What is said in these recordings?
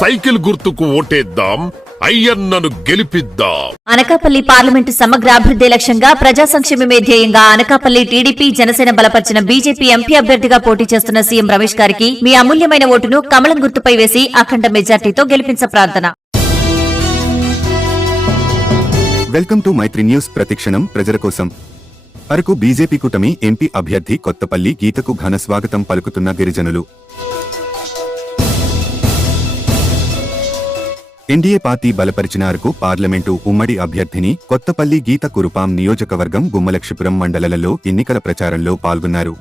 Cycle గుర్తుకు ఓటేద్దాం అయ్యన్నను గెలిపిద్దాం. అనకాపల్లి పార్లమెంటు సమగ్రాభివృద్ధి లక్ష్యంగా ప్రజా సంక్షేమమే ధ్యేయంగా అనకాపల్లి టీడీపీ జనసేన బలపరిచిన బీజేపీ ఎంపీ అభ్యర్థిగా పోటీ చేస్తున్న సీఎం రమేష్ గారికి మీ అమూల్యమైన ఓటును కమలం గుర్తుపై వేసి అఖండ మెజార్టీతో గెలిపించ ప్రార్థన. వెల్కమ్ టు మైత్రి న్యూస్ ప్రతిక్షణం ప్రజల కోసం. అరకు బీజేపీ కూటమి ఎంపీ అభ్యర్థి కొత్తపల్లి గీతకు ఘన స్వాగతం పలుకుతున్న గిరిజనులు. ఎన్డీఏ పార్టీ బలపరిచిన అరకు పార్లమెంటు ఉమ్మడి అభ్యర్థిని కొత్తపల్లి గీత కురుపాం నియోజకవర్గం గుమ్మలక్ష్మిపురం మండలాలలో ఎన్నికల ప్రచారంలో పాల్గొన్నారు.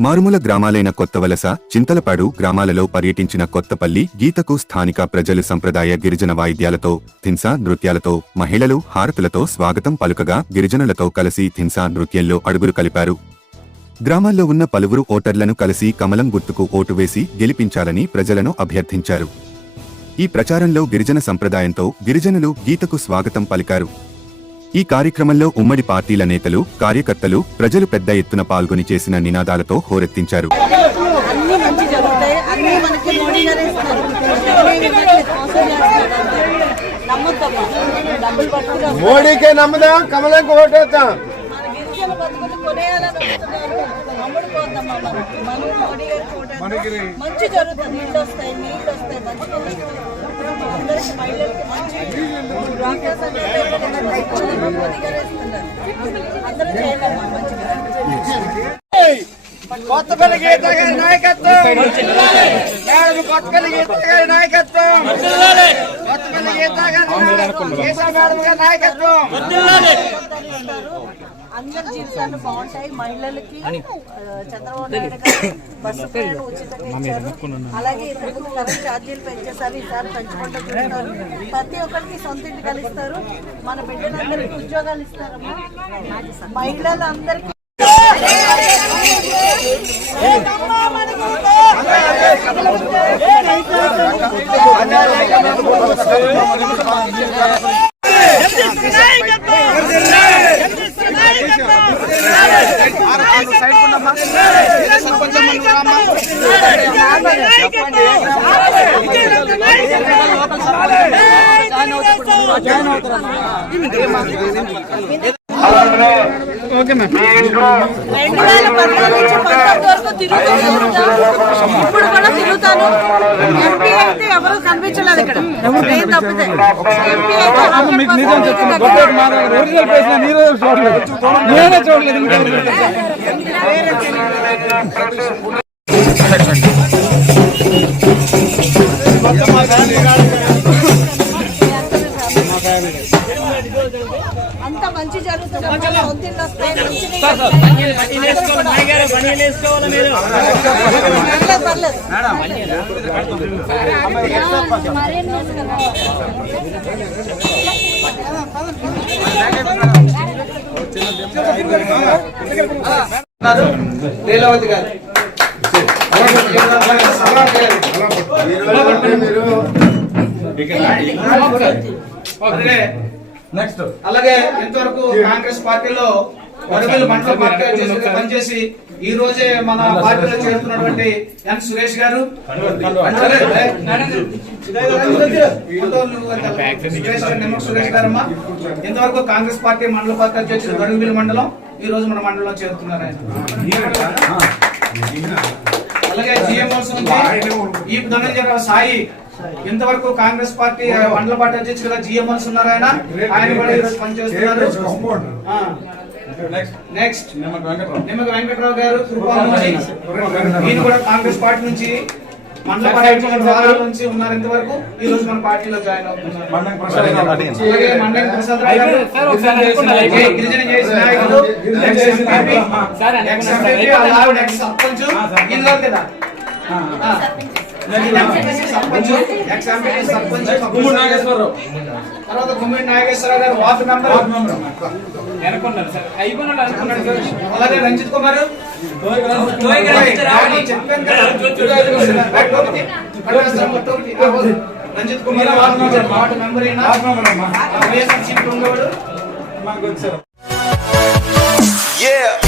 మారుమూల గ్రామాలైన కొత్తవలస చింతలపాడు గ్రామాలలో పర్యటించిన కొత్తపల్లి గీతకు స్థానిక ప్రజలు సంప్రదాయ గిరిజన వాయిద్యాలతో థిన్సా నృత్యాలతో మహిళలు హారతులతో స్వాగతం పలుకగా గిరిజనులతో కలిసి థిన్సా నృత్యంలో అడుగులు కలిపారు. గ్రామాల్లో ఉన్న పలువురు ఓటర్లను కలిసి కమలం గుర్తుకు ఓటు వేసి గెలిపించాలని ప్రజలను అభ్యర్థించారు. ఈ ప్రచారంలో గిరిజన సంప్రదాయంతో గిరిజనులు గీతకు స్వాగతం పలికారు. ఈ కార్యక్రమంలో ఉమ్మడి పార్టీల నేతలు కార్యకర్తలు ప్రజలు పెద్ద ఎత్తున పాల్గొని చేసిన నినాదాలతో హోరెత్తించారు. మోడీకే నమ్మదాం కమలంకి ఓటేద్దాం. బతుకులు కొనేయాలని వస్తున్నారు. అమ్ముడు మనం. మోడీ. మంచి జరుగుతుంది. నీళ్ళు వస్తాయి నీళ్ళు వస్తాయి మంచి అందరికి మహిళలకి మంచి మోదీ గారే ఇస్తున్నారు అందరూ చేయాలమ్మా మంచిగా కొత్తపల్లి గీత గారి నాయకత్వం. మేడం కొత్తపల్లి గీత గారి నాయకత్వం. కొత్తపల్లి గీత గారి గీత మేడం గారి నాయకత్వం. అందరి జీవితాలు బాగుంటాయి. మహిళలకి చంద్రబాబు నాయుడు గారు బస్సు ప్రయాణం ఉచితంగా ఇచ్చారు. అలాగే ఇంతకుముందు కరెంట్ ఛార్జీలు పెంచేసారు. ఈసారి పెంచుకుంటూ చూస్తారు. ప్రతి ఒక్కరికి సొంత ఇంటి కలిస్తారు. మన బిడ్డలందరికీ ఉద్యోగాలు ఇస్తారమ్మా. మహిళలందరికీ రెండు వేల పద్నాలుగు నుంచి పంతొమ్మిది వరకు తిరుగుతాను ఇప్పుడు కూడా తిరుగుతాను ఎంపీ అయితే ఎవరు కనిపించలేదు ఇక్కడ నేను తప్పితే ఎంపీ అయితే 100% ఒరిజినల్ పేజ్ నీరు చూడలేదు. నేనే చూడలేదు. అంత మంచి జరుగుతుంది. వస్తాయి నీళ్ళు వస్తాయి. పర్లేదు, లీలావతి గారు. నెక్స్ట్ అలాగే ఇంతవరకు కాంగ్రెస్ పార్టీలో వరదలు మండల పార్టీ అధ్యక్షుడిగా పనిచేసి ఈ రోజే మన పార్టీలో చేరుతున్నటువంటి ఎన్ సురేష్ గారు సురేష్ గారమ్మా ఇంతవరకు కాంగ్రెస్ పార్టీ మండల పార్టీ అధ్యక్షుడు గడుగుబిల్ మండలం ఈ రోజు మన మండలంలో చేరుతున్నారు ఆయన అలాగే జిఎంఓస్ ఉంది ఈ ధనంజయరావు సాయి ఇంతవరకు కాంగ్రెస్ పార్టీ మండల పార్టీ అధ్యక్షులుగా జిఎంఎల్స్ ఉన్నారు ఆయన ఆయన కూడా ఈరోజు పనిచేస్తున్నారు. నెక్స్ట్ నిమ్మక వెంకటరావు గారు ఈయన కూడా కాంగ్రెస్ పార్టీ నుంచి మండల పార్టీ నుంచి ఉన్నారు ఇంతవరకు. ఈ రోజు మన పార్టీలో జాయిన్ అవుతున్నారు. మండలం ప్రసాద్ గిరిజన నాయకులు. ఎక్స్ సర్పంచ్. కదా. తర్వాత గుమ్మిడి నాగేశ్వరరావు గారు వార్డు మెంబర్. అలాగే రంజిత్ కుమార్. చెప్పాను కదా. ఒకటి, కడవస్త్రం ఒకటి, ఒకటి. Ranjit Kumar ward member. అయినా వైఎస్ఆర్ సీపీ ఉండేవాడు Yeah.